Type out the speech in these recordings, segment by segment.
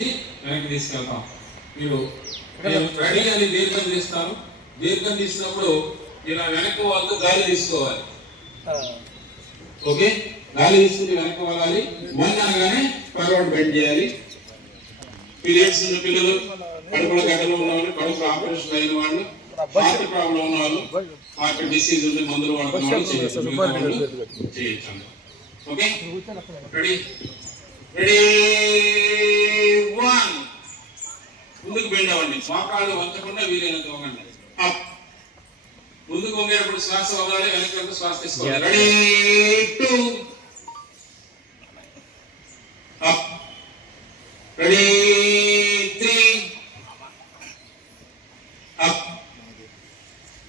వెనక్కి తీసుకెళ్తాం. మీరు రెడీ అని దీర్ఘం తీస్తాను. దీర్ఘం తీసినప్పుడు ఇలా వెనక్కి వాళ్ళు గాలి తీసుకోవాలి. ఓకే, గాలి తీసుకుంటే వెనక్కి వాళ్ళాలి. మొన్న అనగానే ఫార్వర్డ్ బెండ్ చేయాలి. పీరియడ్స్ ఉన్న పిల్లలు, కడుపుల గడ్డలు ఉన్న వాళ్ళు, కడుపు ఆపరేషన్ అయిన వాళ్ళు, హార్ట్ ప్రాబ్లం ఉన్న వాళ్ళు, హార్ట్ డిసీజ్ ఉంది మందులు వాడుతున్న వాళ్ళు చేయొచ్చు. Okay, ready ready. వన్, ముందుకు బెండ్ అవ్వండి. మోకాళ్ళు వంచకుండా వీలైనంత వంగండి. అప్, ముందుకు వంగేటప్పుడు శ్వాస వదలాలి, వెనక్కి శ్వాస తీసుకోవాలి. Ready, two, up, ready, three, up,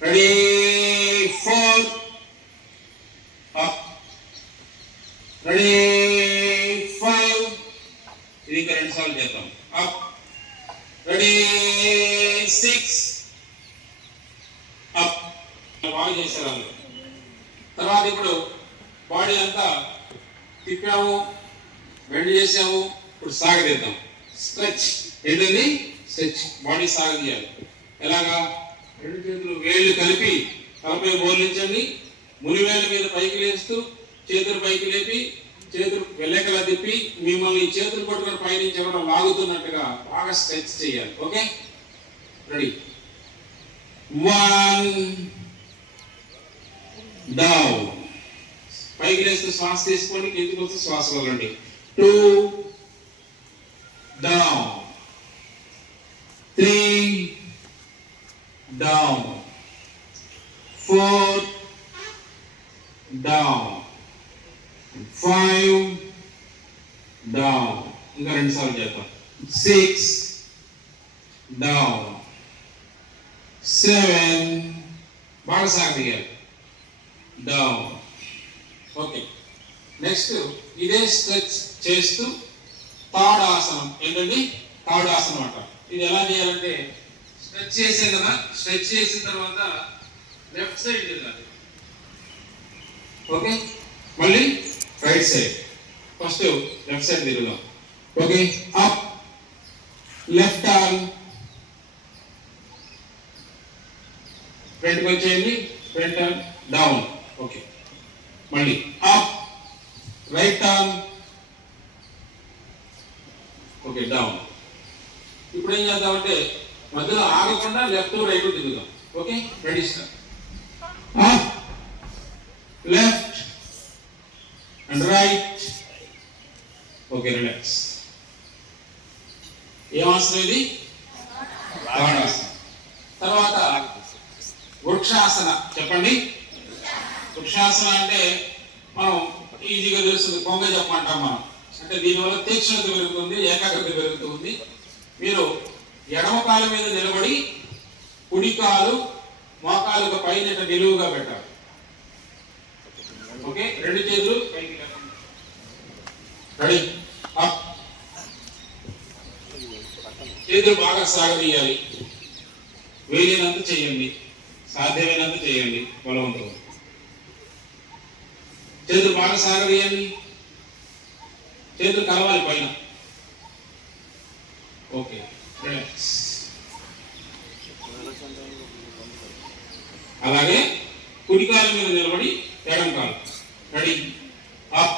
ready, four, up, ready, five. ఇది ఇంకా 2 సార్లు చేద్దాం. Up, ready, 6, up. బాగా చేశారు. తర్వాత ఇప్పుడు బాడీ అంతా తిప్పాము, బెండ్ చేసాము. ఇప్పుడు సాగదీద్దాం. స్ట్రెచ్. ఏంటండి? స్ట్రెచ్. బాడీ సాగదీయాలి. ఎలాగా? 2 చేతులు వేళ్ళు కలిపి తలపై బోర్లించండి. మునివేళ్ళ మీద పైకి లేస్తూ చేతులు పైకి లేపి చేతులు వెళ్ళకలా తిప్పి మిమ్మల్ని చేతులు పట్టుకొని పైనుంచి ఎవరైనా లాగుతున్నట్టుగా బాగా స్ట్రెచ్ చేయాలి. Okay, ready. 1, డౌన్. పైకి లేస్తూ శ్వాస తీసుకోండి, కిందికి వస్తూ శ్వాస వదలండి. 2, డౌన్. 3, డౌన్. 4, డౌన్. 5, డౌన్. ఇంకా 2 సార్లు చేద్దాం. 6, డౌన్. 7, బాగా సాగదీయాలి, డౌన్. ఓకే, నెక్స్ట్ ఇదే స్ట్రెచ్ చేస్తూ తాడాసనం. ఏంటండి? తాడాసనం అంట. ఇది ఎలా చేయాలంటే స్ట్రెచ్ చేసాం కదా, స్ట్రెచ్ చేసిన తర్వాత లెఫ్ట్ సైడ్ తిరగాలి. ఓకే, మళ్ళీ right side. First left side తిరుగుదాం. ఓకే, అప్, లెఫ్ట్ ఆర్మ్ ఫ్రంట్కి వచ్చేయండి, ఫ్రంట్ ఆర్మ్ డౌన్. ఓకే, మళ్ళీ up, right arm, okay, down. ఇప్పుడు ఏం చేద్దామంటే మధ్యలో ఆగకుండా లెఫ్ట్ రైట్ తిరుగుదాం. Okay, ready, start. Up, left and right. Okay, relax. ఏ ఆసనం ఇది? తాడాసనం. తర్వాత వృక్షాసన. చెప్పండి. వృక్షాసన అంటే మనం ఈజీగా తెలుస్తుంది, కొంగ చెప్పమంటాం మనం. అంటే దీనివల్ల తీక్షణత పెరుగుతుంది, ఏకాగ్రత పెరుగుతుంది. మీరు ఎడమ కాలు మీద నిలబడి కుడి కాలు మోకాలుగా పైన నిలువుగా పెట్టాలి. ఓకే, 2 చేతులు పైకి లేపండి. Ready, up. చేతులు బాగా సాగదీయాలి, వీలైనంత చేయండి, సాధ్యమైనంత చేయండి, బలవంతం. చేతులు బాగా సాగదీయండి, చేతులు కలవాలి పైన. Okay, relax. అలాగే కుడి కాలు మీద నిలబడి ఎడమ కాలు. Ready, up.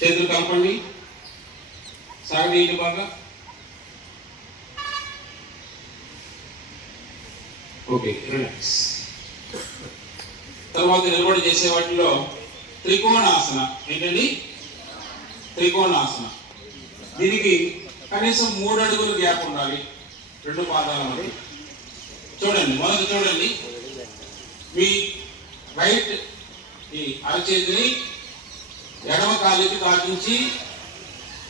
చేతులు కలపండి, సాగదీయండి బాగా. Okay, relax. తర్వాత నిలబడి చేసే వాటిలో త్రికోణాసన. ఏంటండి? త్రికోణాసన. దీనికి కనీసం 3 అడుగులు గ్యాప్ ఉండాలి 2 పాదాల మధ్య. చూడండి, మొదట చూడండి. మీ రైట్ ఈ అరచేతిని ఎడమ కాలికి తాకించి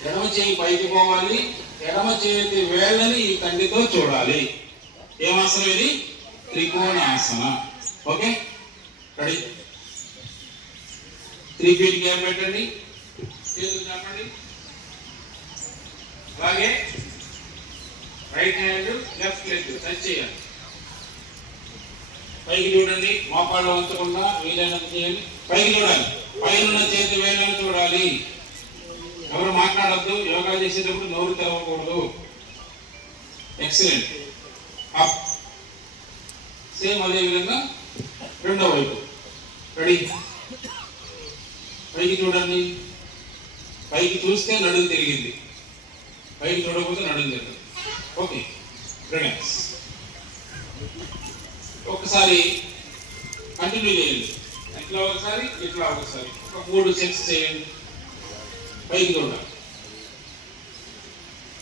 ఎడమ చేయి పైకి పోవాలి. ఎడమ చేతి వేళ్ళని ఈ కంటితో చూడాలి. ఏమాసనం ఇది? Trikonasana. Okay, ready. 3 feet gap పెట్టండి, చేతులు చాపండి. అలాగే right hand left leg touch చేయాలి. పైకి చూడండి, మోకాళ్ళు వంచకుండా వీలైనంత చేయండి. పైకి చూడాలి, పైన చేతి వేళ్ళని చూడాలి. ఎవరు మాట్లాడద్దు, యోగా చేసేటప్పుడు నోరు తెరవకూడదు. ఎక్సలెంట్. అప్. సేమ్ అదే విధంగా రెండో వైపు. రెడీ? పైకి చూడండి. పైకి చూస్తే నడుము తిరిగింది, పైకి చూడకపోతే నడుము తిరగదు. Okay, relax. ఒకసారి కంటిన్యూ చేయండి. ఇట్లా ఒకసారి, ఇట్లా ఒకసారి, ఒక 3 సెట్స్ చేయండి. పైకి చూడాలి.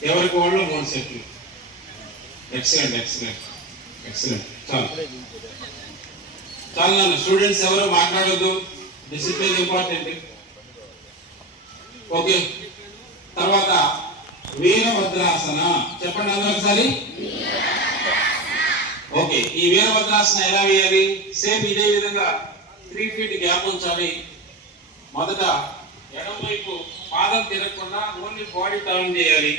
ఎవరికి వాళ్ళు 3 సెట్లు. Excellent, excellent, excellent. చాలు చాలు నాన్న. స్టూడెంట్స్ ఎవరు మాట్లాడొద్దు, డిసిప్లిన్ ఇంపార్టెంట్. ఓకే, తర్వాత వీరభద్రాసన చెప్పండి అందరూ ఒకసారి. ఓకే, ఈ వీరభద్రాసన ఎలా వేయాలి? సేమ్ ఇదే విధంగా 3 feet గ్యాప్ ఉంచాలి. మొదట ఎడమ వైపు పాదం తిరగకుండా ఓన్లీ బాడీ టర్న్ చేయాలి.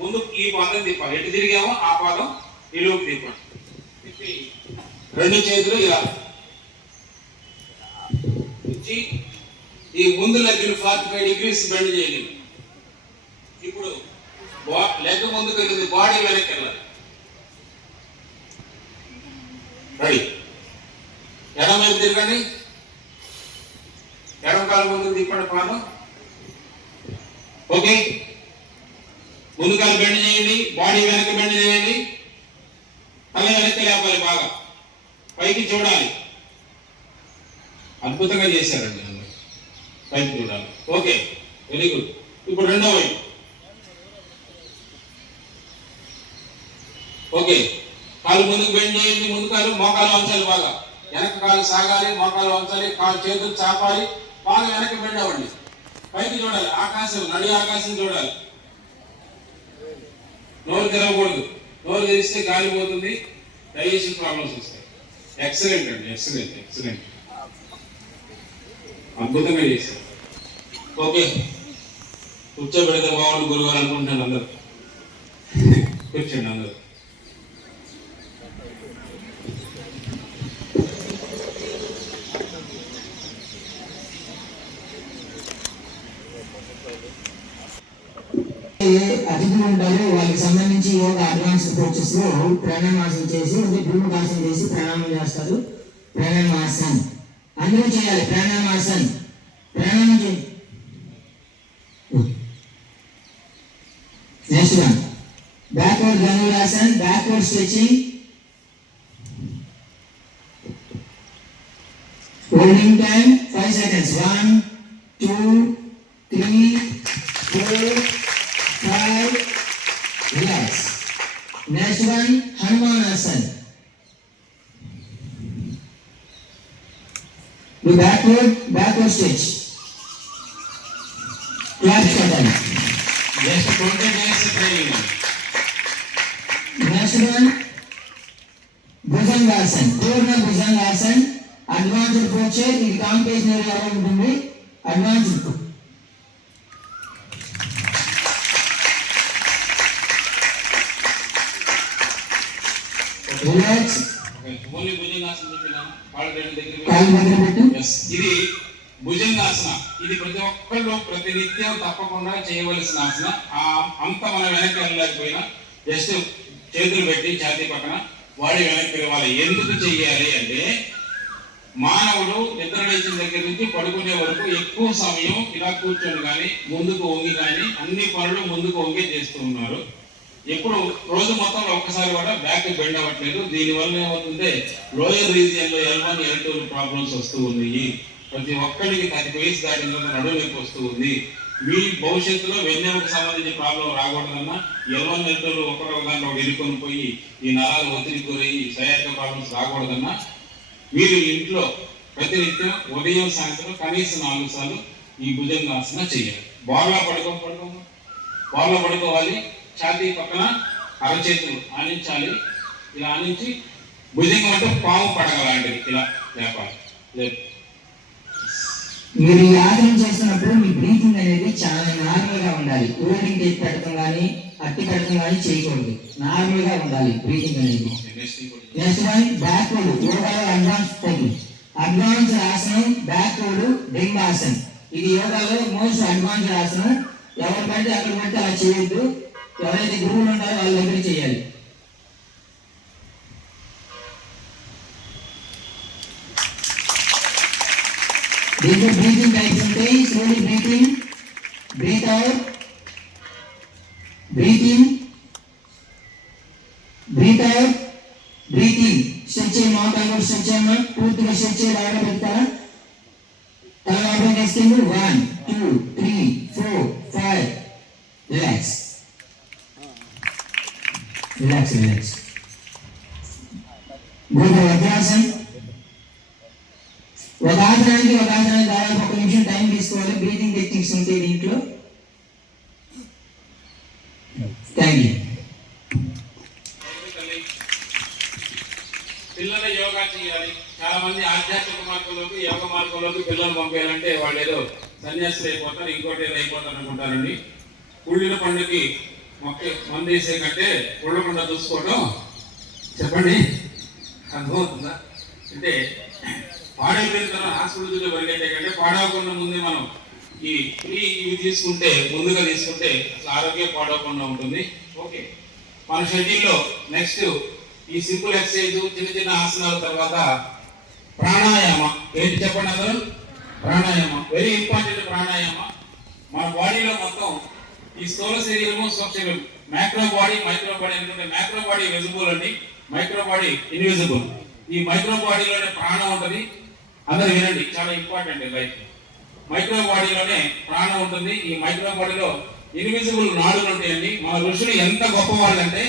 ముందు ఈ పాదం తిప్పాలి, ఎటు తిరిగామో ఆ పాదం నిలువుకి తిప్పండి. తిప్పి 2 చేతులు ఇలా ఇచ్చి ఈ ముందు లెగ్ని 45 degrees బెండ్ చేయాలి. ఇప్పుడు లెగ్ ముందుకు వెళ్ళింది, బాడీ వెనక్కి వెళ్ళాలి. రెడీ? ఎడమ వైపు తిరగండి. ఎడమ కాలు ముందుకు తిప్పండి పాదం. ఓకే, ముందు కాలు బెండ్ చేయండి, బాడీ వెనక్కి బెండ్ చేయండి. తల వెనక్కి లేపాలి, బాగా పైకి చూడాలి. అద్భుతంగా చేశారండి అందరూ. పైకి చూడాలి. Okay, very good. ఇప్పుడు రెండో వైపు. ఓకే, కాలు ముందుకు బెండ్ చేయండి. ముందు కాలు, మోకాలు వంచాలి బాగా. వెనక కాలు సాగాలి, మోకాలు వంచాలి, కాలు చేతులు చాపాలి, బాగా వెనక్కి బెండ్ అవ్వండి. పైకి చూడాలి, ఆకాశం, నడి ఆకాశం చూడాలి. నోరు తెరవకూడదు, నోరు తెరిస్తే గాలి పోతుంది, డైజెషన్ ప్రాబ్లమ్స్ వస్తాయి. ఎక్సలెంట్ అండి, ఎక్సలెంట్, ఎక్సలెంట్. అద్భుతంగా చేశారు. ఓకే, కూర్చోబెడితే బాగుండు గురుగారు అనుకుంటున్నాను అందరూ. కూర్చోండి అందరూ. అతిథులు ఉంటారు, వాళ్ళకి సంబంధించి యోగా అడ్వాన్స్ కోర్సెస్ లో ప్రాణాయామాసనం చేసి భూమికాసనం చేసి ప్రాణాయామం చేస్తారు. ప్రాణాయామాసనం అందరూ చేయాలి. ప్రాణాయామాసనం ప్రాణాయామం చేయండి. Next one backward Dhanurasan, backward stretching. Holding time 5 seconds. 1 2 3 4 5. Relax. Next one, Hanumanasana. Do backward stretch. Clap shuttle. Just 20 minutes training. Next one, Bhujangasana. Purna Bhujangasana. Advanced posture. ఇది కాంపిటీషన్ ఏరియాలో ఉంటుంది. అడ్వాన్స్డ్. రిలాక్స్. ఓన్లీ భుజంగాసనం చెప్పినా కాళ్ళు దగ్గర పెట్టు. ఇది భుజంగాసన. ఇది ప్రతి ఒక్కళ్ళు ప్రతినిత్యం తప్పకుండా చేయవలసిన ఆసన. అంత మనం వెనక్కి వెళ్ళలేకపోయినా జస్ట్ చేతులు పెట్టి ఛాతీ పక్కన బాడీ వెనక్కి తిరగాలి. ఎందుకు చెయ్యాలి అంటే మానవుడు నిద్ర లేచిన దగ్గర నుంచి పడుకునే వరకు ఎక్కువ సమయం ఇలా కూర్చొని కానీ ముందుకు వంగి కానీ అన్ని పనులు ముందుకు వంగి చేస్తూ ఉన్నారు. ఎప్పుడు రోజు మొత్తంలో ఒక్కసారి కూడా బ్యాక్ బెండ్ అవ్వట్లేదు. దీనివల్ల ఏమవుతుంటే లోయర్ రీజియన్ లో L1 L2 ప్రాబ్లమ్స్ వస్తూ ఉన్నాయి. ప్రతి ఒక్కరికి 30 వయసు దాటిన నడుము నొప్పి వస్తూ ఉంది. మీ భవిష్యత్తులో వెన్నెముకు సంబంధించిన ప్రాబ్లం రాకూడదన్నా L1 L2 ఒకరొక దాంట్లో ఇరుకొని పోయి ఈ నరాలు ఒత్తిడి గురయ్యి సయాటిక ప్రాబ్లమ్స్ రాకూడదన్నా మీరు ఇంట్లో ప్రతినిత్యం ఉదయం సాయంత్రం కనీసం 4 సార్లు ఈ భుజంగాసన చేయాలి. బాగా పడుకోవాలి. ఛాతీ పక్కన అరచేతులు ఆనించాలి. ఇలా ఆనించి భుజంగం అంటే పాము పడగలాంటిది ఇలా లేపాలి. మీరు ఈ ఆసనం చేస్తున్నప్పుడు మీ బ్రీతింగ్ అనేది చాలా నార్మల్ గా ఉండాలి. హోల్డింగ్ చేసి పెట్టడం కానీ అట్టి పెట్టడం కానీ చేయకూడదు. నార్మల్ గా ఉండాలి బ్రీతింగ్ అనేది. Next one backward. యోగాలో అడ్వాన్స్ టెక్నిక్. అడ్వాన్స్ ఆసనం బ్యాక్వర్డ్ డింబాసన్. ఇది యోగాలో మోస్ట్ అడ్వాన్స్డ్ ఆసనం. ఎవరు పడితే అక్కడ పడితే అలా చేయొద్దు. ఎవరైతే గురువులు ఉంటారో వాళ్ళ దగ్గర చేయాలి. దీంట్లో బ్రీతింగ్ టైప్స్ ఉంటాయి. Slowly breathe in, breathe out, breathe in, breathe out, breathe in. Stretch చేయి, మౌత్ అవుట్ స్ట్రెచ్ చేయమ్మా. పూర్తిగా స్ట్రెచ్ చేయి, బాగా పెడతారా. తల ఓపెన్ చేస్తుంది. 1 2 3 4 5. Relax relax relax. వజ్రాసన్. ఒక ఆసనానికి దాదాపు 1 నిమిషం టైం తీసుకోవాలి. బ్రీతింగ్ టెక్నిక్స్ ఉంటాయి దీంట్లో. Thank you. పిల్లల యోగా చేయాలి. చాలా మంది ఆధ్యాత్మిక మార్గంలోకి యోగ మార్గంలోకి పిల్లలు పంపేయాలంటే వాళ్ళు ఏదో సన్యాసులు అయిపోతారు, ఇంకోటి ఏదో అయిపోతారు అనుకుంటారండి. కుళ్ళిన పండుకి మందు వేసే కంటే కుళ్ళకుండా చూసుకోవటం, చెప్పండి అర్థమవుతుందా? అంటే పాడైపోయిన తర్వాత హాస్పిటల్ పరిగెట్టే కంటే పాడవకుండా ముందే మనం ఇవి తీసుకుంటే, ముందుగా తీసుకుంటే అసలు ఆరోగ్యం పాడవకుండా ఉంటుంది. ఓకే, మన షెడ్యూల్లో నెక్స్ట్ ఈ సింపుల్ ఎక్సర్సైజ్, చిన్న చిన్న ఆసనాల తర్వాత ప్రాణాయామ. ఏంటి చెప్పండి అందరూ? Pranayama very important. ప్రాణాయామ మన బాడీలో మొత్తం ఈ స్థూల శరీరము, సూక్ష్మ శరీరం, మైక్రో బాడీ, మైక్రో బాడీ అనుకుంటే మైక్రో బాడీ విజిబుల్ అండి, మైక్రో బాడీ ఇన్విజిబుల్. ఈ మైక్రో బాడీలోనే ప్రాణం ఉంటుంది. అందరూ వినండి, చాలా ఇంపార్టెంట్ లైఫ్. మైక్రో బాడీలోనే ప్రాణం ఉంటుంది. ఈ మైక్రో బాడీలో ఇన్విజిబుల్ నాడులు ఉంటాయండి. మన ఋషులు ఎంత గొప్పవాళ్ళు అంటే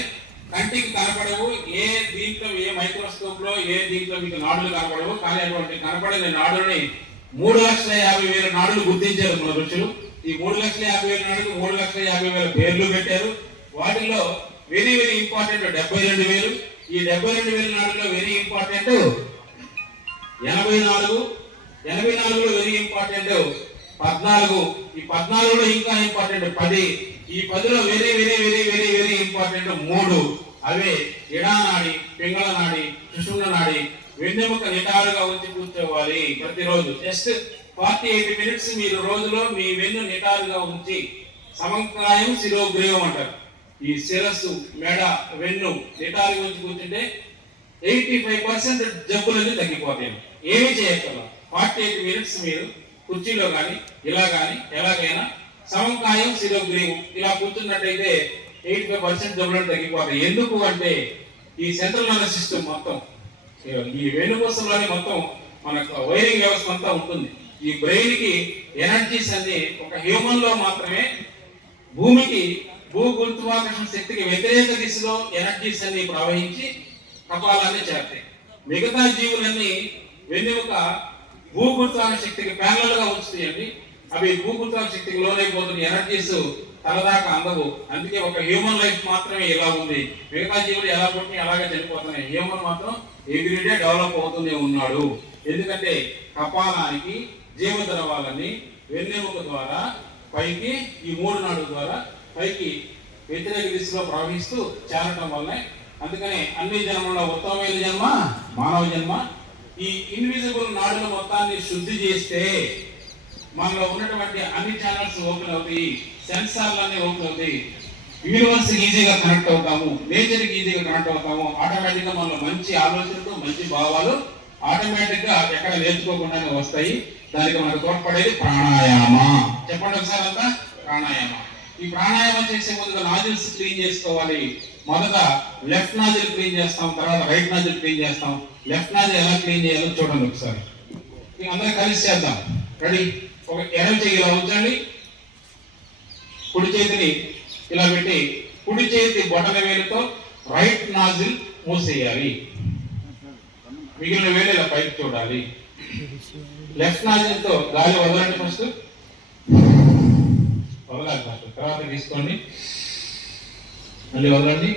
కంటికి కనపడవు, ఏ దీంట్లో ఏ మైక్రోస్కోప్ లో ఏ దీంట్లో మీకు నాడులు కనపడవు, కానీ అటువంటి కనపడని నాడుల్ని 3,50,000 నాడులు గుర్తించారు మన ఋషులు. ఈ 3,50,000 నాడులు 3,50,000 పేర్లు పెట్టారు. వాటిలో వెరీ వెరీ ఇంపార్టెంట్ 72,000. ఈ 72,000 నాడుల్లో వెరీ ఇంపార్టెంట్ 84లో వెరీ ఇంపార్టెంట్ 14. ఈ 14లో ఇంకా ఇంపార్టెంట్ 10. ఈ 10లో very very very very very important 3. అవే ఎడానాడి, పింగళ నాడి, సుషుమ్న నాడి. వెన్నెముక నిటారుగా ఉంచి కూర్చోవాలి ప్రతిరోజు. జస్ట్ 48 మినిట్స్ మీరు రోజులో మీ వెన్ను నిటారుగా ఉంచి, సమంకాయం శిరోగ్రీవం అంటారు. ఈ శిరస్సు, మెడ, వెన్ను నిటారుగా ఉంచి కూర్చుంటే 85% జబ్బులన్నీ తగ్గిపోతాయి. ఏమీ చేయక్కర్లా. 48 మినిట్స్ మీరు కుర్చీలో కానీ ఇలా కానీ ఎలాగైనా సమంకాయం శిరోగ్రీవం ఇలా కూర్చున్నట్టయితే 85% జబ్బులను తగ్గిపోతాయి. ఎందుకు అంటే ఈ సెంట్రల్ నర్వస్ సిస్టమ్ మొత్తం, ఈ వెన్నుపూసలోని మొత్తం మనకు వైరింగ్ వ్యవస్థ అంతా ఉంటుంది. ఈ బ్రెయిన్ కి ఎనర్జీస్ అన్ని ఒక హ్యూమన్ లో మాత్రమే, భూమికి భూ గురుత్వాకర్షణ శక్తికి వ్యతిరేక దిశలో ఎనర్జీస్ అన్ని ప్రవహించి కపాలాన్ని చేస్తాయి. మిగతా జీవులన్నీ వెన్నెముక భూ గురుత్వాకర్షణ శక్తికి ప్యారలల్ గా ఉంచుతాయండి. అవి భూ గురుత్వాకర్షణ శక్తికి లోనైపోతున్న ఎనర్జీస్ తలదాకా అందవు. అందుకే ఒక హ్యూమన్ లైఫ్ మాత్రమే ఇలా ఉంది. మిగతా జీవులు ఎలా పుట్టి అలాగే చనిపోతున్నాయి. హ్యూమన్ మాత్రం ఎవ్రీడే డెవలప్ అవుతూనే ఉన్నాడు. ఎందుకంటే కపాలానికి జీవద్రవాలని వెన్నెముక ద్వారా పైకి, ఈ 3 నాడుల ద్వారా పైకి వ్యతిరేక దిశలో ప్రవహిస్తూ చేరటం వల్లనే. అందుకనే అన్ని జన్మల్లో ఉత్తమమైన జన్మ మానవ జన్మ. ఈ ఇన్విజిబుల్ నాడుల మొత్తాన్ని శుద్ధి చేస్తే మనలో ఉన్నటువంటి అన్ని ఛానల్స్ ఓపెన్ అవుతాయి, సెన్సార్లన్నీ ఓపెన్ అవుతాయి, యూనివర్స్ ఈజీగా కనెక్ట్ అవుతాము, నేచర్కి ఈజీగా కనెక్ట్ అవుతాము. ఆటోమేటిక్గా మనలో మంచి ఆలోచనలు, మంచి భావాలు ఆటోమేటిక్గా ఎక్కడ నేర్చుకోకుండానే వస్తాయి. దానికి మనకు తోడ్పడేది ప్రాణాయామ. చెప్పండి ఒకసారి అంతా. ప్రాణాయామ. ఈ ప్రాణాయామం చేసే ముందుగా నాజిల్స్ క్లీన్ చేసుకోవాలి. మొదట లెఫ్ట్ నాజిల్ క్లీన్ చేస్తాం, తర్వాత రైట్ నాజిల్ క్లీన్ చేస్తాం. లెఫ్ట్ నాజిల్ ఎలా క్లీన్ చేయాలో చూడండి ఒకసారి. అందరం కలిసి చేద్దాం. రెడీ? ఒక ఎడమ చెయ్యి ఇలా ఉంచండి, కుడి చేతిని ఇలా పెట్టి కుడి చేతి బొటన వేలుతో రైట్ నాజిల్ మూసేయాలి. మిగిలిన వేలు ఇలా పైకి చూడాలి. లెఫ్ట్ నాజిల్ తో గాలి వదలండి. ఫస్ట్ వదలాలి, తర్వాత తీసుకోండి, మళ్ళీ వదలండి,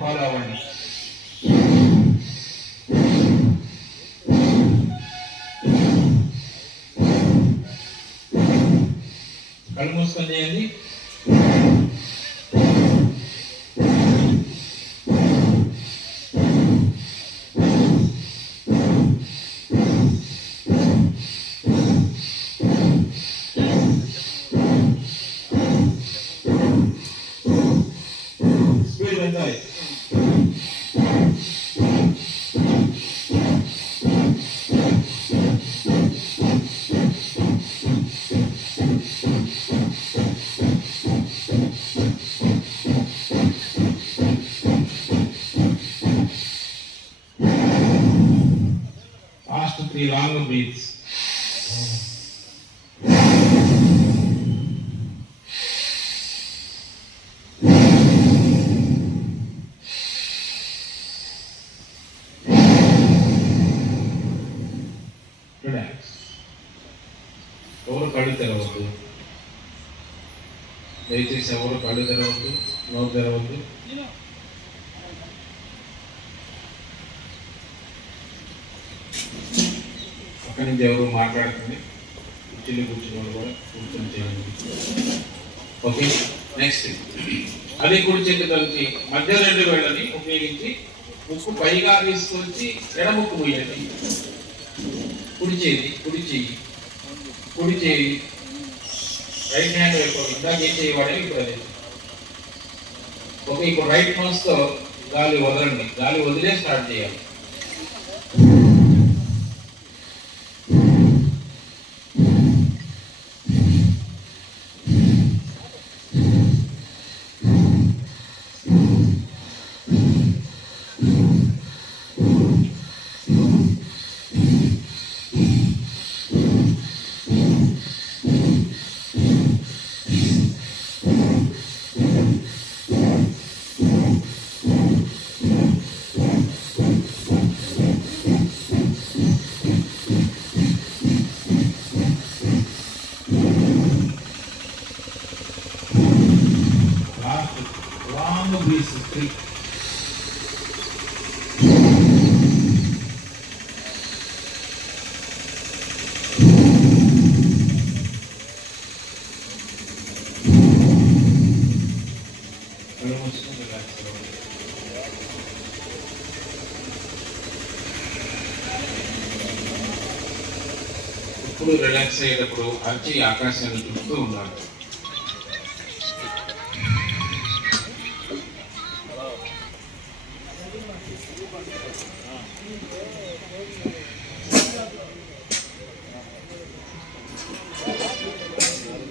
ఫాలో అవ్వండి. కళ్ళు మూసుకొని చేయండి. 3 long breaths. Relax. ఎవరు కళ్ళు తెరవద్దు, దయచేసి ఎవరు కళ్ళు తెరవద్దు, నోరు తెరవద్దు. అక్కడి నుంచి ఎవరు మాట్లాడుతుంది, కూర్చుని కూడా కూర్చొని చేయండి. ఓకే, నెక్స్ట్ అదే కుడి చేతి కలిసి మధ్య 2 వేళ్ళని ఉపయోగించి ముక్కు పైగా తీసుకొచ్చి ఎడముక్కు పోయండి. కుడి చేయి రైట్ హ్యాండ్ వైపు ఇందాక ఏం చేయవాడే ఇప్పుడు అదే. ఓకే, ఇప్పుడు రైట్ నోస్తో గాలి వదలండి, గాలి వదిలే స్టార్ట్ చేయాలి. Long breath, 3. ఇప్పుడు రిలాక్స్ అయ్యేటప్పుడు అర్చి ఆకాశాన్ని చూస్తూ ఉండాలి.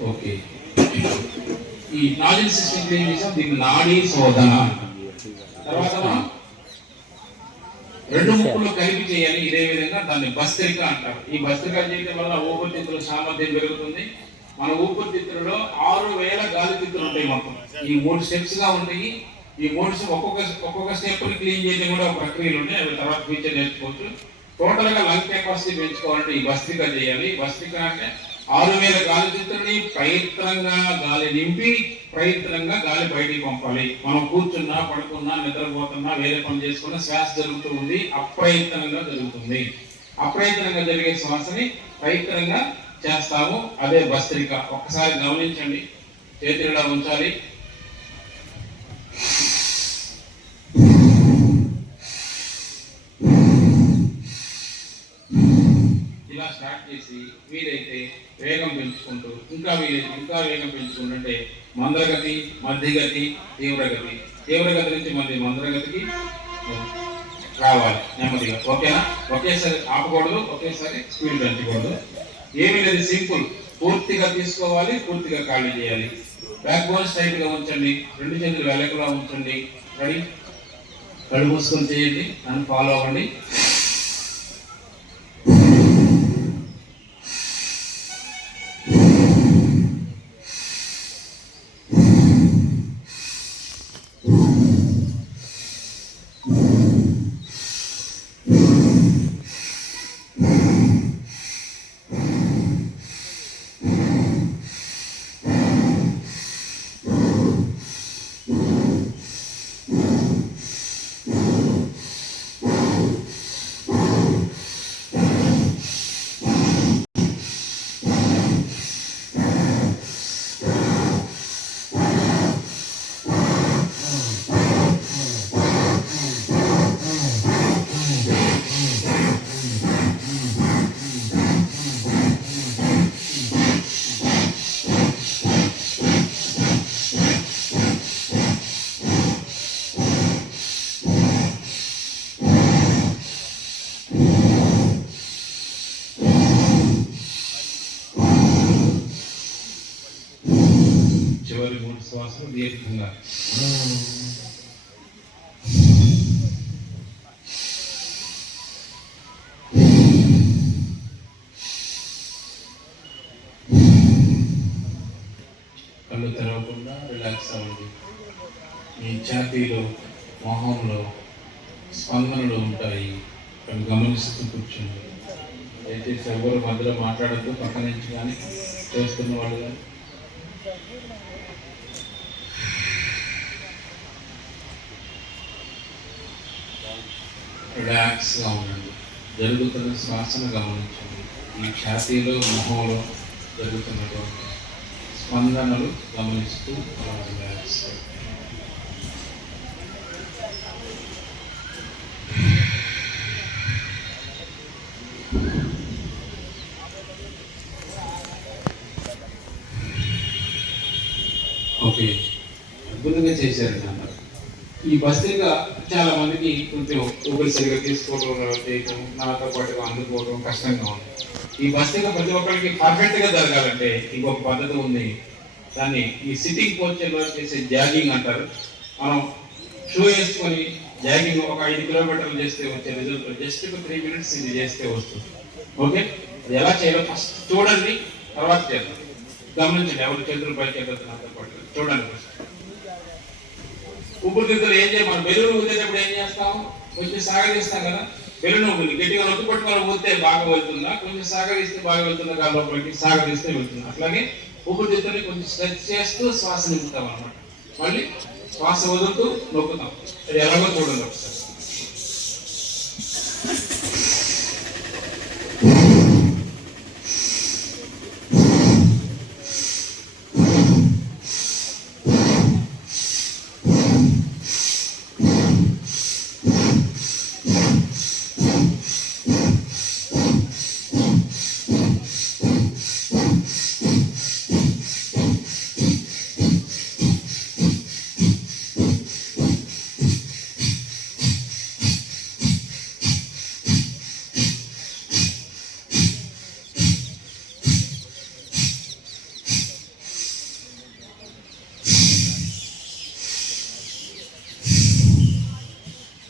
ఓకే, ఈ నాడీ సిస్టమ్ క్లీన్ చేసాం, దీన్ని నాడీ శోధన. తర్వాత 2 ముక్కులు కలిపి చేయాలి. ఇదే విధంగా దాన్ని భస్త్రిక అంటారు. ఈ భస్త్రిక చేయడం వల్ల ఊపిరితిత్తుల సామర్థ్యం పెరుగుతుంది. మన ఊపిరితిత్తులలో 6000 గాలితిత్తులు ఉంటాయి. మొత్తం ఈ 3 స్టెప్స్ గా ఉంటాయి. ఈ 3 ఒక్కొక్క స్టెప్ క్లీన్ చేయడం కూడా ఒక ప్రక్రియలు ఉంటాయి. అవి తర్వాత ఫ్యూచర్ నేర్చుకోవచ్చు. టోటల్ గా లంగ్ కెపాసిటీ పెంచుకోవాలంటే ఈ భస్త్రిక చేయాలి. భస్త్రిక అంటే 6000 గాలితిత్తుల్ని ప్రయత్నంగా గాలి నింపి ప్రయత్నంగా గాలి బయటికి పంపాలి. మనం కూర్చున్నా, పడుకున్నా, నిద్రపోతున్నా, వేరే పని చేసుకున్నా శ్వాస జరుగుతూ ఉంది, అప్రయత్నంగా జరుగుతుంది. అప్రయత్నంగా జరిగే శ్వాసని ప్రయత్నంగా చేస్తాము, అదే భస్త్రిక. ఒక్కసారి గమనించండి, చేతులు ఇలా ఉంచాలి. ఇలా స్టార్ట్ చేసి వీలైతే వేగం పెంచుకుంటూ ఇంకా వేగం పెంచుకుంటుంటే మందగతి, మధ్యగతి, తీవ్రగతి నుంచి మళ్ళీ మందగతికి రావాలి నెమ్మదిగా. ఓకేనా? ఒకేసారి ఆపకూడదు, ఒకేసారి స్పీడ్ పెంచకూడదు. ఏమీ లేదు, సింపుల్. పూర్తిగా తీసుకోవాలి, పూర్తిగా ఖాళీ చేయాలి. బ్యాక్ బోన్ స్ట్రైట్ గా ఉంచండి, 2 చేతులు వెనకలా ఉంచండి. రెడీ? కళ్ళు మూసుకొని చేయండి, నన్ను ఫాలో అవ్వండి. చివరి 3 శ్వాసలు దీర్ఘంగా. కళ్ళు తెరవకుండా రిలాక్స్ అవ్వండి. మీ ఛాతీలో మొహంలో స్పందనలు ఉంటాయి, అవి గమనిస్తూ కూర్చోండి. దయచేసి ఎవరు మధ్యలో మాట్లాడద్దు, పక్క నుంచి కానీ చేస్తున్న వాళ్ళు కానీ. రిలాక్స్గా ఉండండి. జరుగుతున్న శ్వాసను గమనించండి. ఈ ఛాతీలో మొహంలో జరుగుతున్నటువంటి స్పందనలు గమనిస్తూ రిలాక్స్. ఓకే, అద్భుతంగా చేశారండి అన్నారు. ఈ భస్త్రిక చాలా మందికి కొంచెం ఊపిరి సరిగా తీసుకోవడం చేయటం, నాతో పాటుగా అందుకోవడం కష్టంగా ఉంది. ఈ భస్త్రిక ప్రతి ఒక్కరికి పర్ఫెక్ట్గా జరగాలంటే ఇంకొక పద్ధతి ఉంది. దాన్ని ఈ సిట్టింగ్ పోస్చర్లో చేసే జాగింగ్ అంటారు. మనం షూ వేసుకొని జాగింగ్ ఒక 5 కిలోమీటర్లు చేస్తే వచ్చే రిజల్ట్ జస్ట్ 3 minutes ఇది చేస్తే వస్తుంది. ఓకే, అది ఎలా చేయాలో ఫస్ట్ చూడండి, తర్వాత చేద్దాం. గమనించండి, ఎవరు చేతులు పై చేతులు నాతో పాటు చూడండి. ఫస్ట్ ఊపిరితిత్తులు ఏం చేయాలి, మనం బెలూన్ ఊదేటప్పుడు ఏం చేస్తాం, కొంచెం సాగదీస్తాం కదా. బెలూన్ ఊది గట్టిగా నొక్కి పట్టుకొని ఊదితే బాగా వెళ్తుందా, కొంచెం సాగదీస్తే బాగా వెళ్తుందా, గాలి లోపలికి సాగదీస్తే వెళ్తుంది. అట్లాగే ఊపిరితిత్తుల్ని కొంచెం స్ట్రెచ్ చేస్తూ శ్వాస నింపుతాం అన్నమాట. మళ్ళీ శ్వాస వదులుతూ నొక్కుతాం. అది ఎలాగో చూడండి ఒకసారి.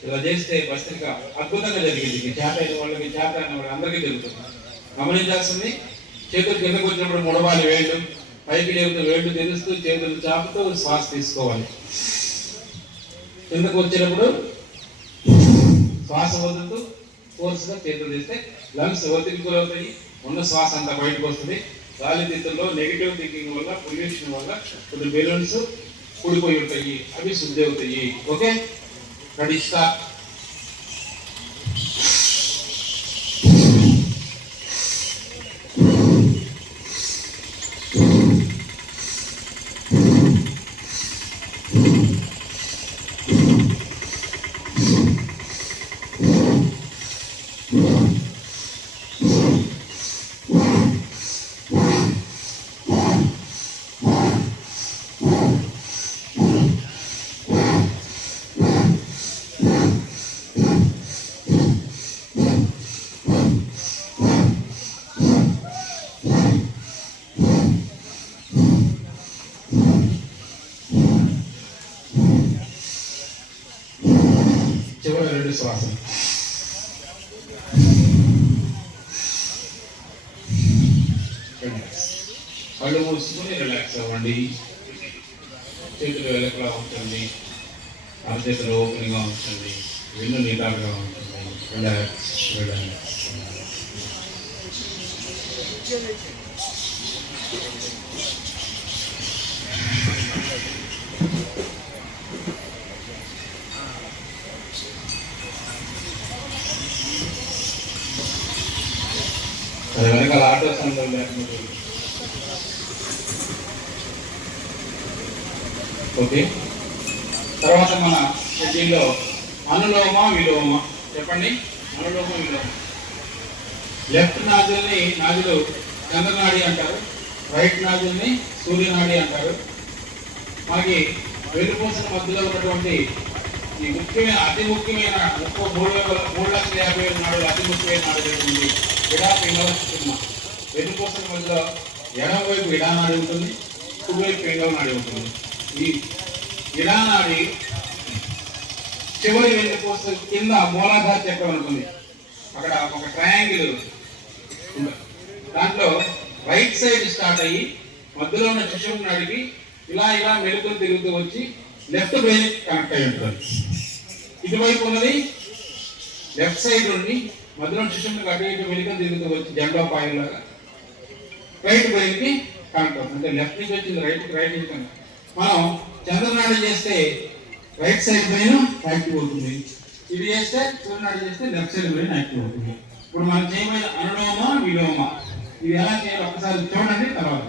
ఇలా చేస్తే భస్త్రిక అద్భుతంగా జరిగింది. చేత అయిన వాళ్ళకి, చేత అయిన వాళ్ళకి అందరికీ జరుగుతుంది. గమనించాల్సింది, చేతులు కిందకు వచ్చినప్పుడు ముడవాలి, వేళ్ళు పైకి లేవుతూ వేళ్ళు తెలుస్తూ చేతులు చాపుతూ శ్వాస తీసుకోవాలి. కిందకు వచ్చినప్పుడు శ్వాస వదులుతూ ఫోర్స్గా చేతులు తీస్తే లంగ్స్ ఒత్తిడికి గురవుతాయి, ఉన్న శ్వాస అంతా బయటకు వస్తుంది. గాలితిత్తుల్లో నెగిటివ్ థింకింగ్ వల్ల, పొల్యూషన్ వల్ల కొన్ని బెలూన్స్ కూడిపోయి ఉంటాయి, అవి శుద్ధి అవుతాయి. Okay, ready, start. చివరి 2 శ్వాసలు. కళ్ళు మూసుకొని రిలాక్స్ అవ్వండి. చేతులు వెనకలా ఉంచండి, అరచేతులు ఓపెన్గా ఉంచండి, వెన్ను నిటారుగా ఉంటుంది. Relax relax. అది వెనకాల ఆటో సందర్భం లేకుండా. ఓకే, తర్వాత మన షెడ్యూల్లో అనులోమ విలోమ. చెప్పండి, అనులోమ విలోమ. లెఫ్ట్ నాజులు చంద్రనాడి అంటారు, రైట్ నాజుల్ని సూర్యనాడి అంటారు. మనకి వెన్నుపూసల మధ్యలో ఉన్నటువంటి ఈ ముఖ్యమైన, అతి ముఖ్యమైన 3,50,000 నాడులు, అతి ముఖ్యమైన నాడు ఉంది ఇడా పింగళ సుషుమ్న. వెన్నుపూసల మధ్యలో ఎడమ వైపు ఇడానాడి ఉంటుంది, కుడివైపు పింగళ నాడి ఉంటుంది. ఈ ఇడానాడి చివరి వెన్నుపూస కింద మూలాధార చక్రం ఉంటుంది. అక్కడ ఒక ట్రయాంగిల్ ఉంటుంది. దాంట్లో రైట్ సైడ్ స్టార్ట్ అయ్యి మధ్యలో ఉన్న సుషుమ్న నాడికి ఇలా ఇలా మెలుకులు తిరుగుతూ వచ్చి లెఫ్ట్ బ్రెయిన్ కనెక్ట్ అయి ఉంటుంది. ఇటువైపు ఉన్నది లెఫ్ట్ సైడ్ నుండి మధ్యలో శిష్యునికి అటు ఇటు మెలుకలు తిరుగుతూ వచ్చి జెండా పాయలాగా రైట్ బ్రెయిన్ కి కనెక్ట్ అవుతుంది. అంటే లెఫ్ట్ నుంచి వచ్చింది రైట్ నుంచి కనెక్ట్. మనం చంద్రనాడి చేస్తే రైట్ సైడ్ బ్రెయిన్ యాక్టివ్ అవుతుంది, ఇది చేస్తే సూర్యనాడి చేస్తే లెఫ్ట్ సైడ్ బ్రెయిన్ యాక్టివ్ అవుతుంది. ఇప్పుడు మనం చేయబోయే అనులోమ విలోమ ఇది ఎలా చేయాలి ఒకసారి చూడండి, తర్వాత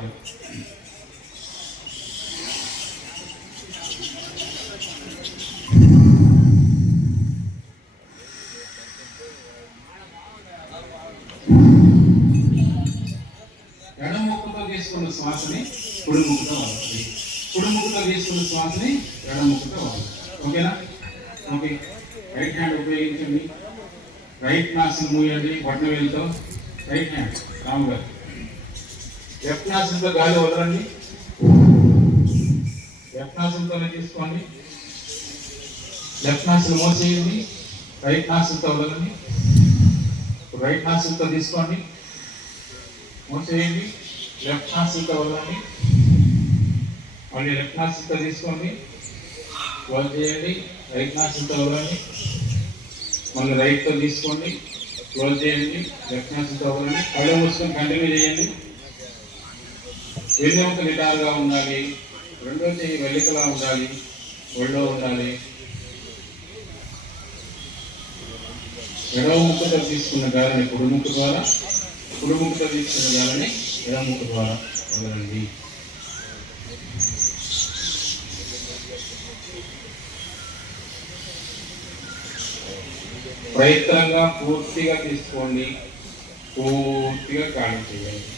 ఎడమ ముక్కుతో తీసుకున్న శ్వాసని కుడి ముక్కుతో వదలాలి, కుడి ముక్కుతో తీసుకున్న శ్వాసని ఎడమ ముక్కుతో వదలాలి. ఓకేనా? ఓకే. రైట్ హ్యాండ్ ఉపయోగించండి, రైట్ నాసిల్ మూయండి బొట్టన వేలుతో, రైట్ హ్యాండ్ రాము గారు. లెఫ్ట్ నాసిల్తో గాలి వదలండి, లెఫ్ట్ నాసిల్తోనే తీసుకోండి. లెఫ్ట్ నాసిల్ మోసేయండి, రైట్ నాసిల్తో వదలండి. రైట్ నాసిల్తో తీసుకోండి, మూసేయండి, లెఫ్ట్ నాసిల్తో వదలండి. మళ్ళీ లెఫ్ట్ నాసిల్తో తీసుకోండి, క్లోజ్ చేయండి, రైట్ నాసిల్తో వదలండి. మళ్ళీ రైట్తో తీసుకోండి, క్లోజ్ చేయండి, లెఫ్ట్ నాసిల్తో వదలండి. కళ్ళు మూసుకొని కంటిన్యూ చేయండి. వెన్నెముక నిటారుగా ఉండాలి, రెండో చెయ్యి వెల్లికలా ఉండాలి, ఒళ్ళో ఉండాలి. ఎడవ ముక్కుతో తీసుకున్న గాలిని కుడి ముక్కు ద్వారా, కుడి ముక్కుతో తీసుకున్న గాలిని ఎడవ ముక్కు ద్వారా వదలండి. ప్రయత్నంగా పూర్తిగా తీసుకోండి, పూర్తిగా ఖాళీ చేయండి.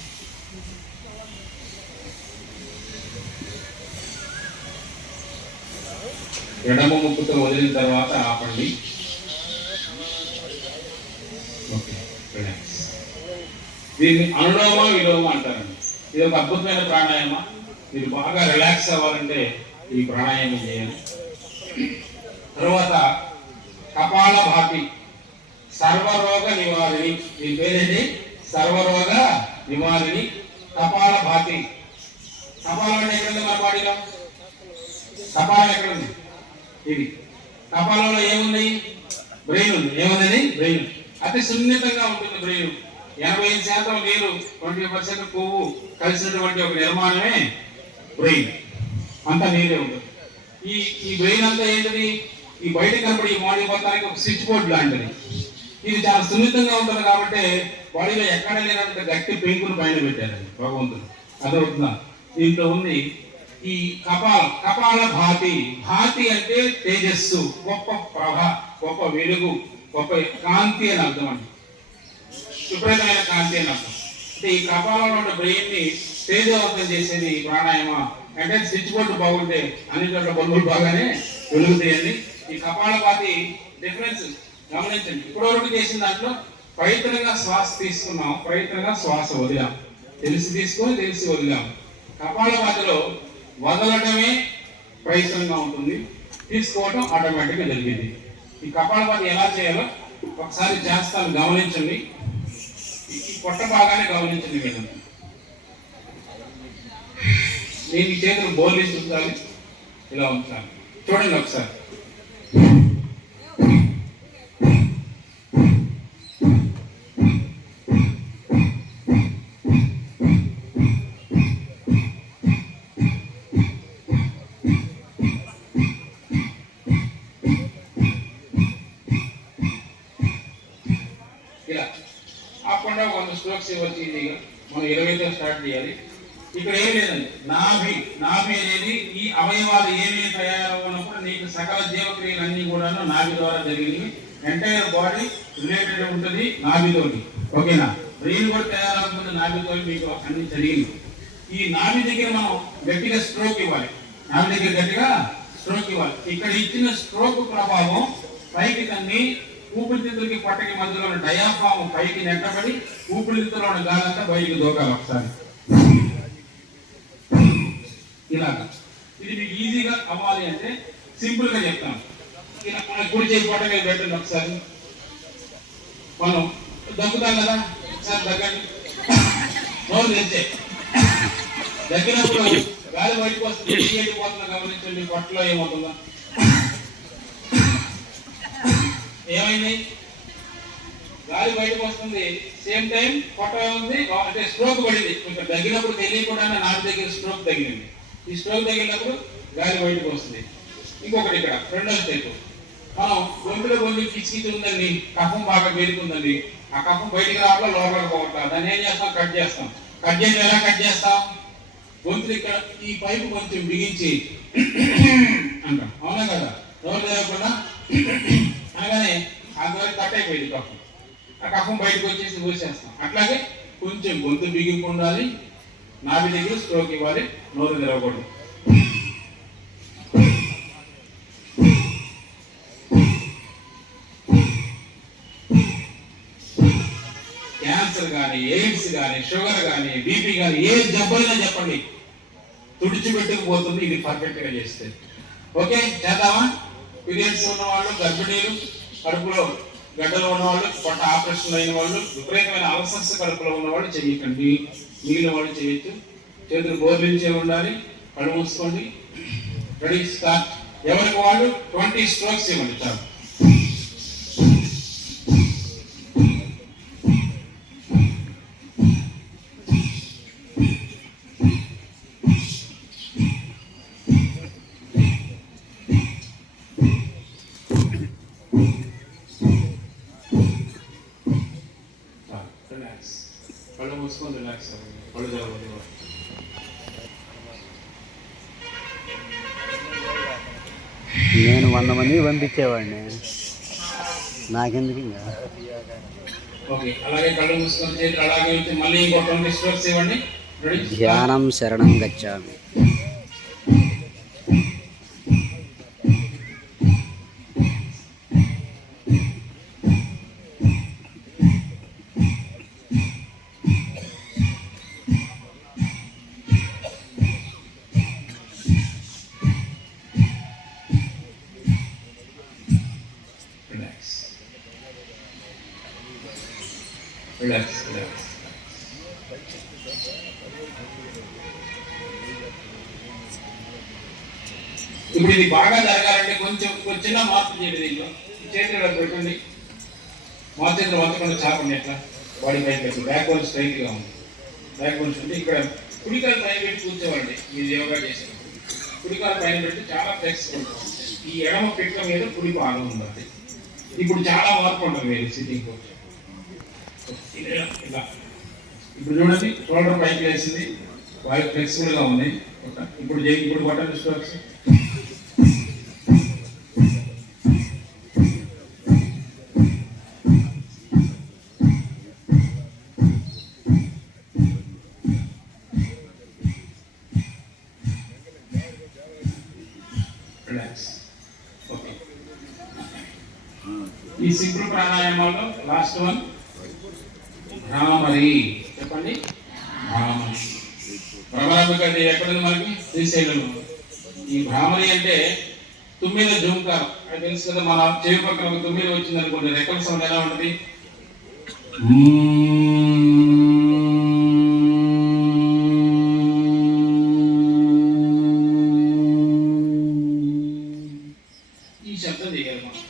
ఎడమ ముక్కుతో వదిలిన తర్వాత ఆపండి. Okay, relax. దీన్ని అనులోమ విలోమ అంటారండి. ఇది ఒక అద్భుతమైన ప్రాణాయామ. మీరు బాగా రిలాక్స్ అవ్వాలంటే ఈ ప్రాణాయామం చేయాలి. తర్వాత కపాలభాతి సర్వరోగ నివారిణి. దీని పేరేంటి? సర్వరోగ నివారిణి కపాలభాతి. కపాలం అంటే ఎక్కడ ఉంది మన బాడీలో? కపాలం ఎక్కడ ఉంది? ఇది కపాలంలో ఏముంది? బ్రెయిన్ ఉంది. ఏముందని? బ్రెయిన్. అతి సున్నితంగా ఉంటుంది బ్రెయిన్. 85% నీరు, 20% కొవ్వు కలిసినటువంటి ఒక నిర్మాణమే బ్రెయిన్. అంతా నీరే ఉంటుంది. ఈ బ్రెయిన్ అంతా ఏంటిది? ఈ బయట కనపడి ఈ బాడీ మొత్తానికి ఒక స్విచ్ బోర్డు లాంటిది. ఇది చాలా సున్నితంగా ఉంటుంది కాబట్టి బాడీలో ఎక్కడ లేనంత గట్టి పెంకును పైన పెట్టారండి భగవంతుడు. అదవుతుందా? దీంట్లో ఉంది ఈ కపాల భాతి. భాతి అంటే తేజస్సు, గొప్ప ప్రభ, గొప్ప వెలుగు, గొప్ప కాంతి అని అర్థం అండి. విపరీతమైన కాంతి అని అర్థం. అంటే ఈ కపాలంలో ఉన్న బ్రెయిన్ ని తేజవంతం చేసేది ప్రాణాయామ. అంటే స్విచ్ బోర్డు బాగుంటే అన్ని చోట్ల బల్బులు బాగానే వెలుగుతాయండి. ఈ కపాలపాతి డిఫరెన్స్ గమనించండి. ఇప్పటివరకు చేసిన దాంట్లో ప్రయత్నంగా శ్వాస తీసుకున్నాం, ప్రయత్నంగా శ్వాస వదిలాం, తెలిసి తీసుకొని తెలిసి వదిలాం. కపాలపాతిలో వదలటమే ప్రయత్నంగా ఉంటుంది, తీసుకోవటం ఆటోమేటిక్గా జరిగింది. ఈ కపాలపాతి ఎలా చేయాలో ఒకసారి చేస్తాను, గమనించండి. ఈ పొట్ట భాగాన్ని గమనించండి. మీరు నేను ఈ చేతులు బోర్లేసి ఉంచాలి, ఇలా ఉంచాలి. చూడండి ఒకసారి. ఇలా అప్పుడు 100 స్ట్రోక్స్ ఇవ్వచ్చు. ఈజీగా మనం 20తో స్టార్ట్ చేయాలి. ఇక్కడ ఏం లేదండి, నాభి అనేది ఈ అవయవాలు ఏమేమి తయారవున్నప్పుడు నీకు సకల జీవక్రియలు అన్ని కూడా నాభి ద్వారా జరిగినవి. ఎంటైర్ బాడీ రిలేటెడ్ ఉంటుంది నాభితోటి. ఓకేనా? బ్రెయిన్ కూడా తయారవుతుంది నాభితో, మీకు అన్ని జరిగింది. ఈ నాభి దగ్గర మనం గట్టిగా స్ట్రోక్ ఇవ్వాలి. నాభి దగ్గర గట్టిగా స్ట్రోక్ ఇవ్వాలి. ఇక్కడ ఇచ్చిన స్ట్రోక్ ప్రభావం పైకి తన్ని ఊపిరితిత్తులకి పొట్టకి మధ్యలో ఉన్న డయాఫ్రామ్ పైకి నెట్టబడి ఊపిరితిత్తులో ఉన్న గాలంతా బయటికి దూకాలి. ఒకసారి ఇలాగా. ఇది మీకు ఈజీగా అవ్వాలి అంటే సింపుల్ గా చెప్తాను. ఇలా కుడి చేయి పొట్ట మీద పెట్టండి. ఒకసారి మనం దగ్గుతాం కదా, ఒకసారి దగ్గండి. నోరు తెచ్చే దగ్గినప్పుడు గాలి బయటకు వస్తుంది, వెళ్ళిపోతుందో గమనించండి. పొట్టలో ఏమవుతుందో, ఏమైంది? గాలి బయటకు వస్తుంది, సేమ్ టైం పొట్ట ఏముంది అంటే స్ట్రోక్ పడింది. కొంచెం తగ్గినప్పుడు తెలియకుండా నాకు దగ్గర స్ట్రోక్ తగిలింది. ఈ స్ట్రోక్ తగిలినప్పుడు గాలి బయటకు వస్తుంది. ఇంకొకటి ఇక్కడ రెండో స్టెప్, మనం గొంతులో కొంచెం కిచికిచి ఉందండి, కఫం బాగా పేరుకుందండి, ఆ కఫం బయటికి రావడం లోపలికి పోవట్లేదు. దాన్ని ఏం చేస్తాం? కట్ చేస్తాం. కట్ చేసి ఎలా కట్ చేస్తాం? గొంతులు ఇక్కడ ఈ పైపు కొంచెం బిగించి అంటాం, అవునా కదా? నోరు తెరవకుండా అనగానే అంతవరకు కట్ అయిపోయింది కఫం. ఆ కఫం బయటకు వచ్చేసి ఊసేస్తాం. అట్లాగే కొంచెం గొంతు బిగింపు ఉండాలి, నాభి దగ్గర స్ట్రోక్ ఇవ్వాలి, నోరు తెరవకూడదు. క్యాన్సర్ కానీ, ఎయిడ్స్ కానీ, షుగర్ కానీ, బీపీ కానీ, ఏ జబ్బైనా చెప్పండి, తుడిచిపెట్టుకుపోతుంది ఇది పర్ఫెక్ట్ గా చేస్తే. ఓకే, చేద్దామా? పీరియడ్స్ ఉన్నవాళ్ళు, గర్భిణీలు, కడుపులో గడ్డలు ఉన్నవాళ్ళు, పొట్ట ఆపరేషన్ అయిన వాళ్ళు, విపరీతమైన అల్సర్స్ కడుపులో ఉన్నవాళ్ళు చేయకండి, మిగిలిన వాళ్ళు చేయొచ్చు. చేతులు బోర్లించే ఉండాలి, కళ్ళు మూసుకోండి. Ready, start. ఎవరికి వాళ్ళు 20 స్ట్రోక్స్ ఇవ్వండి చాలు. రిలాక్స్, కళ్ళు మూసుకొని రిలాక్స్ అవ్వండి, కళ్ళు తెరవద్దు. నేను 100 మందికి పంపించేవాడిని, నాకెందుకు ఇంకా. ఓకే, అలాగే కళ్ళు మూసుకొని చేతులు అలాగే ఉంచి మళ్ళీ ఇంకో 20 స్ట్రోక్స్ ఇవ్వండి. రెడీ, ధ్యానం శరణం గచ్చామి. Relax, relax. ఇప్పుడు ఇది బాగా జరగాలంటే కొంచెం చిన్న మార్పు చేయండి. దీంట్లో చేతులు ఇలా పెట్టండి, మా చేతులు వంచకుండా చాపండి. ఎట్లా బాడీ పైకి పెట్టి బ్యాక్ బోన్ స్ట్రైట్ గా ఉంది. బ్యాక్ బోన్స్ అంటే ఇక్కడ కుడికాలు పైన పెట్టి కూర్చోవాలండి. మీరు యోగా చేసినప్పుడు కుడికాలు పైన పెట్టి చాలా ఫ్లెక్సిబుల్ గా ఉంటుంది. ఈ ఎడమ పిక్క మీద కుడి పాదం ఉందండి. ఇప్పుడు చాలా మార్పు ఉంటుంది మీరు సిట్టింగ్ కోచ్. ఇలా ఇప్పుడు చూడండి, షోల్డర్ పైకి వేసింది, బాగా ఫ్లెక్సిబుల్ గా ఉంది. ఇప్పుడు కొట్టండి స్ట్రోక్స్. రిలాక్స్. ఓకే, ఈ సింపుల్ ప్రాణాయామాల్లో లాస్ట్ వన్ భ్రామరి. చెప్పండి, భ్రామరి. భ్రమరాంబిక అంటే ఎక్కడుంది మనకి? శ్రీశైలంలో. ఈ భ్రామరి అంటే తుమ్మిద జుంకార్ అది తెలుసు కదా. మన చెవి పక్కన ఒక తుమ్మిద వచ్చింది అనుకోండి, రెక్కల సౌండ్ ఎలా ఉంటుంది? ఈ శబ్దం చేయాలి మనం.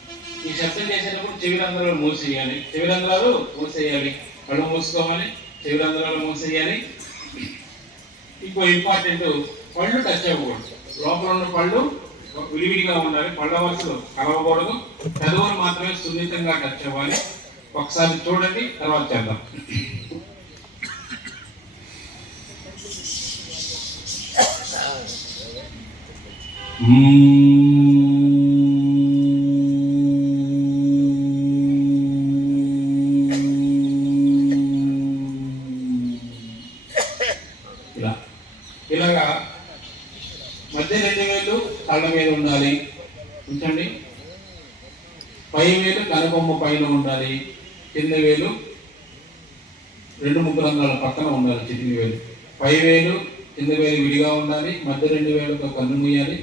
ఈ శబ్దం చేసేటప్పుడు చెవి రంధ్రాలు మూసేయాలి, చెవి రంధ్రాలు మూసేయాలి, కళ్ళు మూసుకోవాలి, చెవి రంధ్రాలు మూసేయాలి. ఇంకో ఇంపార్టెంట్, పళ్ళు టచ్ అవ్వకూడదు. లోపల ఉన్న పళ్ళు విడివిడిగా ఉండాలి, పళ్ళ వరుసలు కలవకూడదు. పెదవులు మాత్రమే సున్నితంగా టచ్ అవ్వాలి. ఒకసారి చూడండి, తర్వాత చేద్దాం. ఇలాగా మధ్య 2 వేలు కళ్ళ మీద ఉండాలి, ఉంచండి. పై వేలు కనుబొమ్మ పైన ఉండాలి, కింద వేలు 2 ముగ్గు రంధ్రాల పక్కన ఉండాలి. చిటికి వేలు, పై వేలు కింద వేలు విడిగా ఉండాలి, మధ్య 2 వేలతో కన్ను మూయాలి.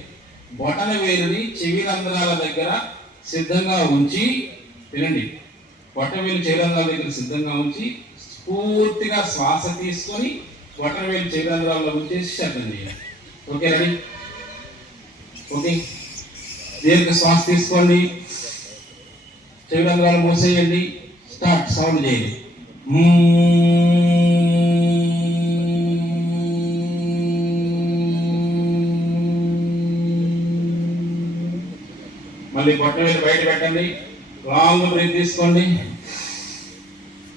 బొటన వేలుని చెవి రంధ్రాల దగ్గర సిద్ధంగా ఉంచి, వినండి, బొటన వేలు చెవి రంధ్రాల దగ్గర సిద్ధంగా ఉంచి పూర్తిగా శ్వాస తీసుకొని బొటన వేలు చెవి రంధ్రాల్లో ఉంచేసి శబ్దం చేయాలి. Okay ready? ఓకే, దీర్ఘ శ్వాస తీసుకోండి, చెవి రంధ్రాలు మూసేయండి, స్టార్ట్. సౌండ్ చేయండి. మళ్ళీ బొట్ట మీద బయట పెట్టండి, లాంగ్ బ్రేక్ తీసుకోండి,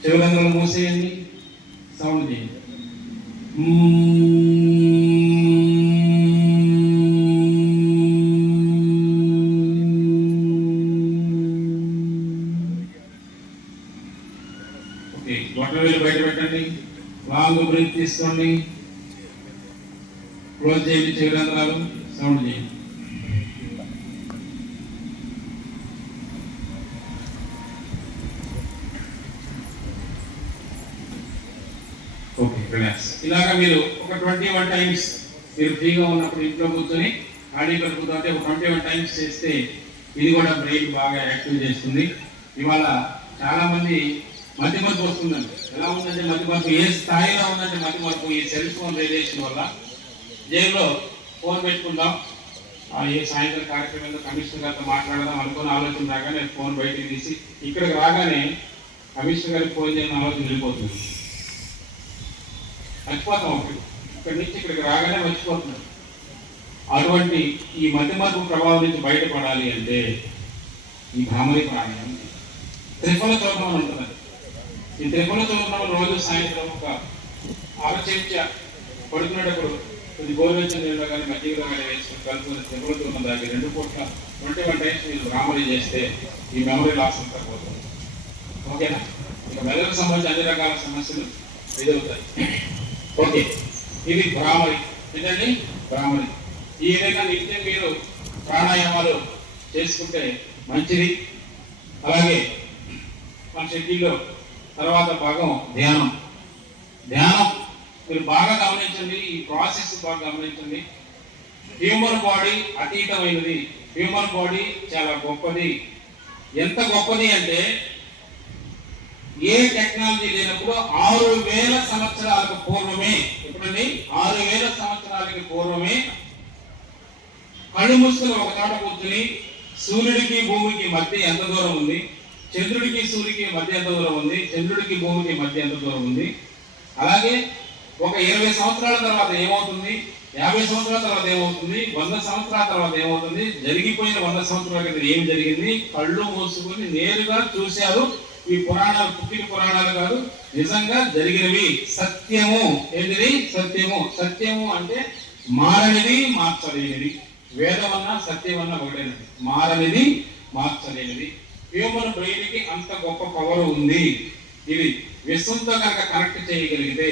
చెవి రంధ్రాలు మూసేయండి, సౌండ్ చేయండి. ఓకే, బొట్ట మీద బయట పెట్టండి, లాంగ్ బ్రేక్ తీసుకోండి, క్లోజ్ చేయండి, చెవి రంధ్రాలు, సౌండ్ చేయండి. Okay, relax. ఇలాగా మీరు ఒక 21 టైమ్స్ మీరు ఫ్రీగా ఉన్నప్పుడు ఇంట్లో కూర్చొని ఖాళీ కలుపుతూ అంటే ఒక 21 టైమ్స్ చేస్తే ఇది కూడా బ్రెయిన్ బాగా యాక్టివ్ చేస్తుంది. ఇవాళ చాలా మంది మతిమరుపు వస్తుందండి. ఎలా ఉందంటే మతిమరుపు ఏ స్థాయిలో ఉందంటే మతిమరుపు ఈ సెల్ ఫోన్ రేడియేషన్ వల్ల. జైల్లో ఫోన్ పెట్టుకుందాం, ఏ సాయంత్రం కార్యక్రమంలో కమిషనర్ గారితో మాట్లాడదాం అనుకున్న ఆలోచన రాగానే ఫోన్ బయటికి తీసి ఇక్కడికి రాగానే కమిషనర్ గారికి ఫోన్ చేయడం ఆలోచన వెళ్ళిపోతుంది, మర్చిపోతాం. ఒకటి ఇక్కడి నుంచి ఇక్కడికి రాగానే మర్చిపోతున్నాం. అటువంటి ఈ మతిమరుపు ప్రభావం నుంచి బయటపడాలి అంటే ఈ భ్రామరి ప్రాణాయామం, త్రిఫల చూర్ణం అని ఉంటున్నది. ఈ త్రిఫల చూర్ణం రోజు సాయంత్రం ఒక అరచెంచ పడుకునేటప్పుడు కొద్ది గోరువెచ్చని నీళ్ళలో కానీ మజ్జిగలో కానీ వేసుకుని కలుపుకుని త్రిఫల చూర్ణం దాగి 2 పూట్ల 21 టైమ్స్ మీరు భ్రామరి చేస్తే ఈ మెమరీ లాస్ అంతా పోతుంది. ఓకేనా? ఇక మెదడుకు సంబంధించి అన్ని రకాల సమస్యలు ఎదురవుతాయి. ఓకే, ఇది భ్రామరి. ఏంటండి భ్రామరి? ఈ విధంగా నిత్యం మీరు ప్రాణాయామాలు చేసుకుంటే మంచిది. అలాగే మన షెడ్యూల్లో తర్వాత భాగం ధ్యానం. ధ్యానం మీరు బాగా గమనించండి, ఈ ప్రాసెస్ బాగా గమనించండి. హ్యూమన్ బాడీ అతీతమైనది, హ్యూమన్ బాడీ చాలా గొప్పది. ఎంత గొప్పది అంటే ఏ టెక్నాలజీ లేనప్పుడు 6000 సంవత్సరాలకు పూర్వమే, ఎప్పుడండి 6000 సంవత్సరాలకి పూర్వమే కళ్ళు మూసుకుని ఒక చోట కూర్చుని సూర్యుడికి భూమికి మధ్య ఎంత దూరం ఉంది, చంద్రుడికి సూర్యుడికి మధ్య ఎంత దూరం ఉంది, చంద్రుడికి భూమికి మధ్య ఎంత దూరం ఉంది, అలాగే ఒక 20 సంవత్సరాల తర్వాత ఏమవుతుంది, 50 సంవత్సరాల తర్వాత ఏమవుతుంది, 100 సంవత్సరాల తర్వాత ఏమవుతుంది, జరిగిపోయిన 100 సంవత్సరాల క్రితం ఏం జరిగింది, కళ్ళు మూసుకుని నేరుగా చూశారు. ఈ పురాణాలు పుట్టిన పురాణాలు కాదు, నిజంగా జరిగినవి. సత్యము. ఏంటిది? సత్యము. సత్యము అంటే మారనిది, మార్చలేనిది. వేదం అన్నా సత్యం అన్నా ఒకటేనది. మారనిది, మార్చలేనిది. హ్యూమన్ బ్రెయిన్కి అంత గొప్ప పవర్ ఉంది. ఇది విశ్వంతో కనుక కనెక్ట్ చేయగలిగితే,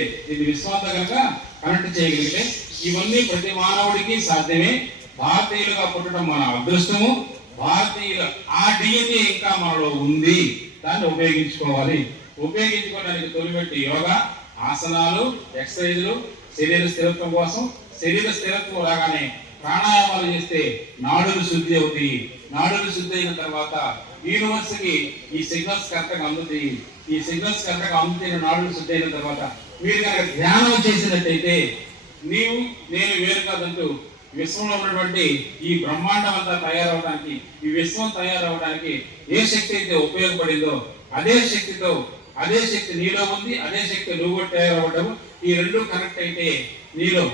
ఇవన్నీ ప్రతి మానవుడికి సాధ్యమే. భారతీయులుగా పుట్టడం మన అదృష్టము. భారతీయుల ఆ డిఎన్ఏ ఇంకా మనలో ఉంది, దాన్ని ఉపయోగించుకోవాలి. ఉపయోగించుకోవడానికి తొలిపెట్టి యోగా, ఆసనాలు, ఎక్సర్సైజులు, శరీర స్థిరత్వం కోసం. శరీర స్థిరత్వం రాగానే ప్రాణాయామాలు చేస్తే నాడులు శుద్ధి అవుతాయి. నాడులు శుద్ధి అయిన తర్వాత యూనివర్స్కి ఈ సిగ్నల్స్ కరెక్ట్గా అందుతాయి. ఈ సిగ్నల్స్ కరెక్ట్గా అందుతున్న నాడులు శుద్ధి అయిన తర్వాత మీరు కనుక ధ్యానం చేసినట్టయితే నీవు నేను వేరు కాదంటూ విశ్వంలో ఉన్నటువంటి ఈ బ్రహ్మాండం అంతా తయారవడానికి, ఈ విశ్వం తయారవడానికి ఏ శక్తి అయితే ఉపయోగపడిందో అదే శక్తితో, అదే శక్తి నీలో ఉంది, అదే శక్తి నువ్వు కూడా తయారవడం. ఈ రెండు కనెక్ట్ అయితే నీలో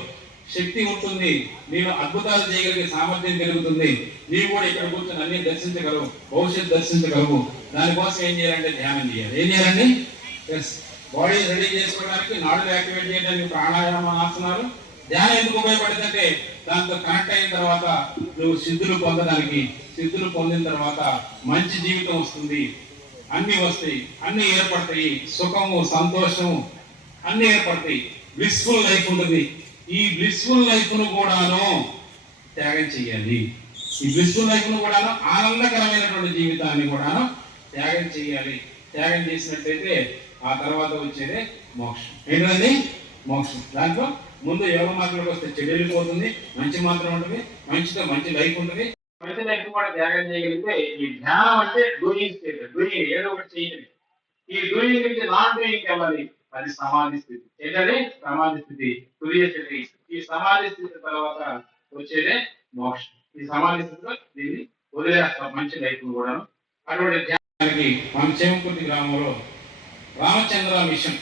శక్తి ఉంటుంది, నేను అద్భుతాలు చేయగలిగే సామర్థ్యం కలుగుతుంది. నీవు కూడా ఇక్కడ కూర్చొని అన్ని దర్శించగలవు, భవిష్యత్తు దర్శించగలవు. దానికోసం ఏం చేయాలంటే ధ్యానం చేయాలి. ఏం చేయాలండి? బాడీ రెడీ చేసుకోవడానికి, నాడులు యాక్టివేట్ చేయడానికి ప్రాణాయామ ఆసనాలు. ధ్యానం ఎందుకు ఉపయోగపడుతుందంటే దాంతో కనెక్ట్ అయిన తర్వాత నువ్వు సిద్ధులు పొందడానికి, సిద్ధులు పొందిన తర్వాత మంచి జీవితం వస్తుంది. అన్ని వస్తాయి, అన్ని ఏర్పడతాయి. సుఖము, సంతోషము అన్ని ఏర్పడతాయి. బ్లిస్ఫుల్ లైఫ్ ఉంటుంది. ఈ బ్లిస్ఫుల్ లైఫ్ ను కూడాను త్యాగం చేయాలి. ఈ బ్లిస్ఫుల్ లైఫ్ ను కూడాను, ఆనందకరమైనటువంటి జీవితాన్ని కూడాను త్యాగం చేయాలి. త్యాగం చేసినట్లయితే ఆ తర్వాత వచ్చేదే మోక్షం. ఏంటండి? మోక్షం. దాంట్లో ముందు యోగ మార్గంలోకి వస్తే చెడు వెళ్ళిపోతుంది, మంచి మాత్రం ఉంటుంది, మంచితో మంచి లైఫ్ ఉంటుంది. మంచి లైఫ్ కూడా త్యాగం చేయగలిగితే ఈ ధ్యానం అంటే డూయింగ్ స్టేట్, డూయింగ్ ఏదో ఒకటి చేయాలి. ఈ డూయింగ్ నుంచి నాన్ డూయింగ్ వెళ్ళాలి. అది సమాధి స్థితి. ఏంటంటే సమాధి స్థితి, తురియ స్థితి. ఈ సమాధి స్థితి తర్వాత వచ్చేదే మోక్షం. ఈ సమాధి స్థితిలో దీన్ని వదిలేస్తాం, మంచి లైఫ్ కూడా. అటువంటి ధ్యానానికి మన చేమకుర్తి గ్రామంలో రామచంద్ర మిషన్